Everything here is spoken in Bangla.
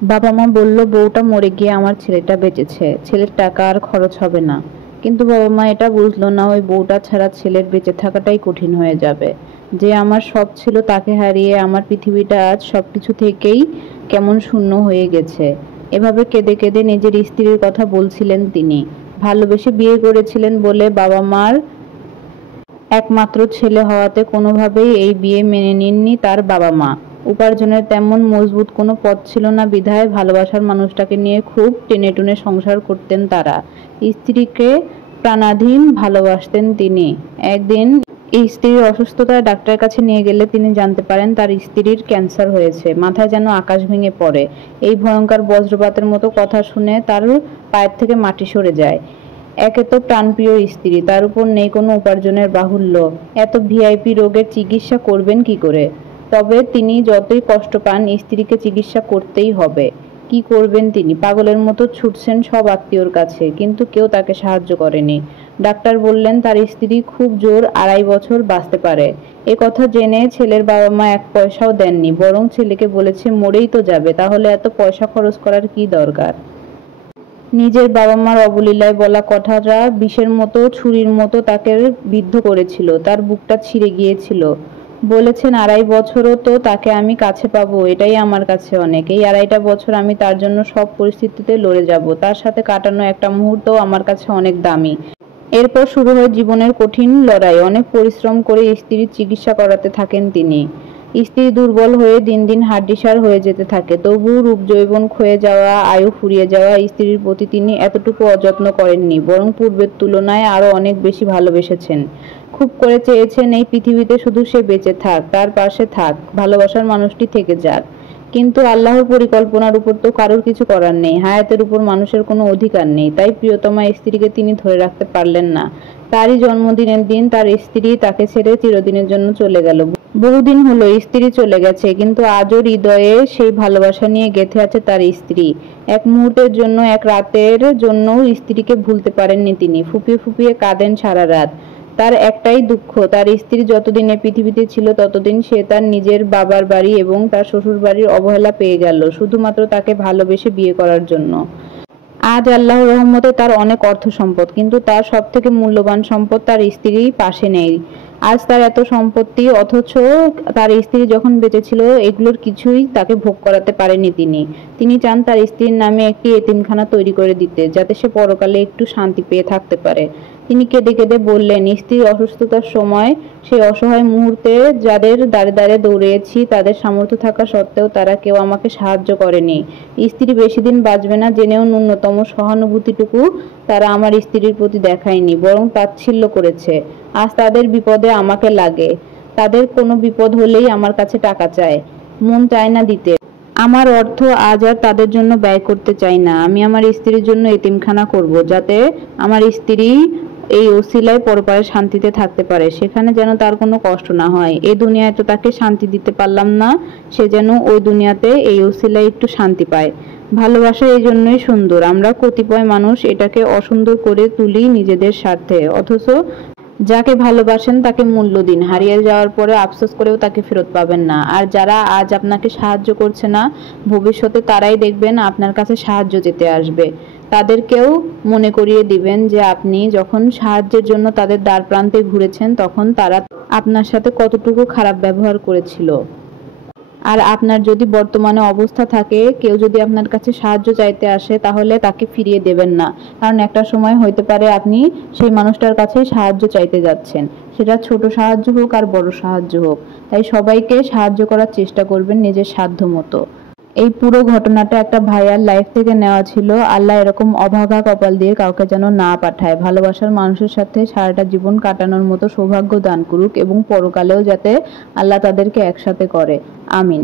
বাবা মা বলল বউটা মরে গিয়ে আমার ছেলেটা বেঁচেছে, ছেলের টাকা আর খরচ হবে না। কিন্তু বাবা মা এটা বুঝলো না ওই বউটা ছাড়া ছেলের বেঁচে থাকাটাই কঠিন হয়ে যাবে। যে আমার সব ছিল তাকে হারিয়ে আমার পৃথিবীটা আজ সবকিছু থেকেই কেমন শূন্য হয়ে গেছে। এভাবে কেঁদে কেঁদে নিজের স্ত্রীর কথা বলছিলেন তিনি। ভালোবেসে বিয়ে করেছিলেন বলে বাবা মার একমাত্র ছেলে হওয়াতে কোনোভাবেই এই বিয়ে মেনে নেননি তার বাবা মা। উপার্জনের তেমন মজবুত কোনো পথ ছিল না বিধায় ভালোবাসার মানুষটাকে নিয়ে খুব টেনে টুনে সংসার করতেন তারা। স্ত্রীকে প্রাণাধীন ভালোবাসতেন তিনি। একদিন স্ত্রীর অসুস্থতায় ডাক্তারের কাছে নিয়ে গেলে তিনি জানতে পারেন তার স্ত্রীর ক্যান্সার হয়েছে। মাথায় যেন আকাশ ভেঙে পড়ে। এই ভয়ঙ্কর বজ্রপাতের মতো কথা শুনে তার পায়ের থেকে মাটি সরে যায়। একে তো প্রাণপ্রিয় স্ত্রী, তার উপর নেই কোনো উপার্জনের বাহুল্য। এত ভিআইপি রোগের চিকিৎসা করবেন কি করে? তবে তিনি যতই কষ্ট পান স্ত্রীকে চিকিৎসা করতেই হবে। কি করবেন তিনি? পাগলের মতো ছুটছেন সব আত্মীয়র কাছে, কিন্তু কেউ তাকে সাহায্য করেনি। ডাক্তার বললেন তার স্ত্রী খুব জোর 2.5 বছর বাঁচতে পারে। এ কথা জেনে ছেলের বাবা মা 1 পয়সাও দেননি, বরং ছেলেকে বলেছে মরেই তো যাবে, তাহলে এত পয়সা খরচ করার কি দরকার। নিজের বাবা মার অবলীলায় বলা কথাটা বিষের মতো, ছুরির মতো তাকে বিদ্ধ করেছিল। তার বুকটা ছিঁড়ে গিয়েছিল। বলেছেন 2.5 বছরও তো তাকে আমি কাছে পাবো, এটাই আমার কাছে অনেক। এই 2.5টা বছর আমি তার জন্য সব পরিস্থিতিতে লড়ে যাব। তার সাথে কাটানো একটা মুহূর্তও আমার কাছে অনেক দামি। এরপর শুরু হয় জীবনের কঠিন লড়াই। অনেক পরিশ্রম করে স্ত্রীর চিকিৎসা করাতে থাকেন তিনি। স্ত্রী দুর্বল হয়ে দিন দিন হাড্ডিসার হয়ে যেতে থাকে। তবু রূপ যৌবন ক্ষয়ে যাওয়া, আয়ু ফুরিয়ে যাওয়া স্ত্রীর প্রতি তিনি এতটুকু অযত্ন করেননি, বরং পূর্বের তুলনায় আরও অনেক বেশি ভালোবেসেছেন। খুব করে চেয়েছেন এই পৃথিবীতে শুধু সে বেঁচে থাক, তার পাশে থাক, ভালোবাসার মানুষটি থেকে যাক। কিন্তু আল্লাহর পরিকল্পনার উপর তো কারোর কিছু করার নেই। হায়াতের উপর মানুষের কোনো অধিকার নেই। তাই প্রিয়তমা স্ত্রীকে তিনি ধরে রাখতে পারলেন না। তারই জন্মদিনের দিন তার স্ত্রী তাকে ছেড়ে চিরদিনের জন্য চলে গেল। বহুদিন হলো স্ত্রী চলে গেছে, কিন্তু আজও হৃদয়ে সেই ভালোবাসা নিয়ে গেঁথে আছে তার স্ত্রী। এক মুহূর্তের জন্য, এক রাতের জন্যও স্ত্রীকে ভুলতে পারেননি তিনি। ফুপিয়ে ফুপিয়ে কাঁদেন সারা রাত। তার একটাই দুঃখ, তার স্ত্রী যতদিন এ পৃথিবীতে ছিল ততদিন সে তার নিজের বাবার বাড়ি এবং তার শ্বশুর বাড়ির অবহেলা পেয়ে গেল, শুধুমাত্র তাকে ভালোবেসে বিয়ে করার জন্য। আজ আল্লাহর রহমতে তার অনেক অর্থ সম্পদ, কিন্তু তার সবথেকে মূল্যবান সম্পদ তার স্ত্রী পাশে নেই। আজ তার এত সম্পত্তি, অথচ তার স্ত্রী যখন বেঁচে ছিল এগুলোর কিছুই তাকে ভোগ করাতে পারেনি তিনি। তিনি চান তার স্ত্রীর নামে একটি এতিমখানা তৈরি করে দিতে, যাতে সে পরকালে একটু শান্তি পেয়ে থাকতে পারে। তিনি কেঁদে কেঁদে বললেন, স্ত্রীর অসুস্থতার সময় সেই অসহায় মুহূর্তে যাদের দ্বারে দ্বারে দৌড়িয়েছি, তাদের সামর্থ্য থাকা সত্ত্বেও তারা কেউ আমাকে সাহায্য করেনি। স্ত্রী বেশি দিন বাঁচবে না জেনেও ন্যূনতম সহানুভূতিটুকু তারা আমার স্ত্রীর প্রতি দেখায়নি, বরং তাচ্ছিল্য করেছে। আজ তাদের বিপদে আমাকে লাগে। তাদের কোনো বিপদ হলেই আমার কাছে টাকা চায়, মন চায় না দিতে। আমার অর্থ আজ আর তাদের জন্য ব্যয় করতে চাই না। আমি আমার স্ত্রীর জন্য এতিমখানা করব, যাতে আমার স্ত্রী এই ওসিলায় পরপারে শান্তিতে থাকতে পারে। সেখানে যেন তার কোনো কষ্ট না হয়। এই দুনিয়ায় তো তাকে শান্তি দিতে পারলাম না, সে যেন ওই দুনিয়াতে এই ওসিলায় একটু শান্তি পায়। ভালোবাসা এই জন্যই সুন্দর। আমরা কতিপয় মানুষ এটাকে অসুন্দর করে তুলি নিজেদের স্বার্থে। অথচ যাকে ভালোবাসেন তাকে মূল্য দিন। হারিয়ে যাওয়ার পরে আফসোস করেও তাকে ফেরত পাবেন না। আর যারা আজ আপনাকে সাহায্য করছে না, ভবিষ্যতে তারাই দেখবেন আপনার কাছে সাহায্য চেতে আসবে। তাদেরকেও মনে করিয়ে দিবেন যে আপনি যখন সাহায্যের জন্য তাদের দ্বার প্রান্তে ঘুরেছেন, তখন তারা আপনার সাথে কতটুকু খারাপ ব্যবহার করেছিল। আর আপনার যদি বর্তমানে অবস্থা থাকে, কেউ যদি আপনার কাছে সাহায্য চাইতে আসে, তাহলে তাকে ফিরিয়ে দেবেন না। কারণ একটা সময় হইতে পারে আপনি সেই মানুষটার কাছে সাহায্য চাইতে যাচ্ছেন, সেটা ছোট সাহায্য হোক আর বড় সাহায্য হোক। তাই সবাইকে সাহায্য করার চেষ্টা করবেন নিজের সাধ্য মতো। এই পুরো ঘটনাটা একটা ভাইয়ার লাইফ থেকে নেওয়া ছিল। আল্লাহ এরকম অভাগা কপাল দিয়ে কাউকে যেন না পাঠায়। ভালোবাসার মানুষের সাথে সারাটা জীবন কাটানোর মতো সৌভাগ্য দান করুক এবং পরকালেও যাতে আল্লাহ তাদেরকে একসাথে করে। আমিন।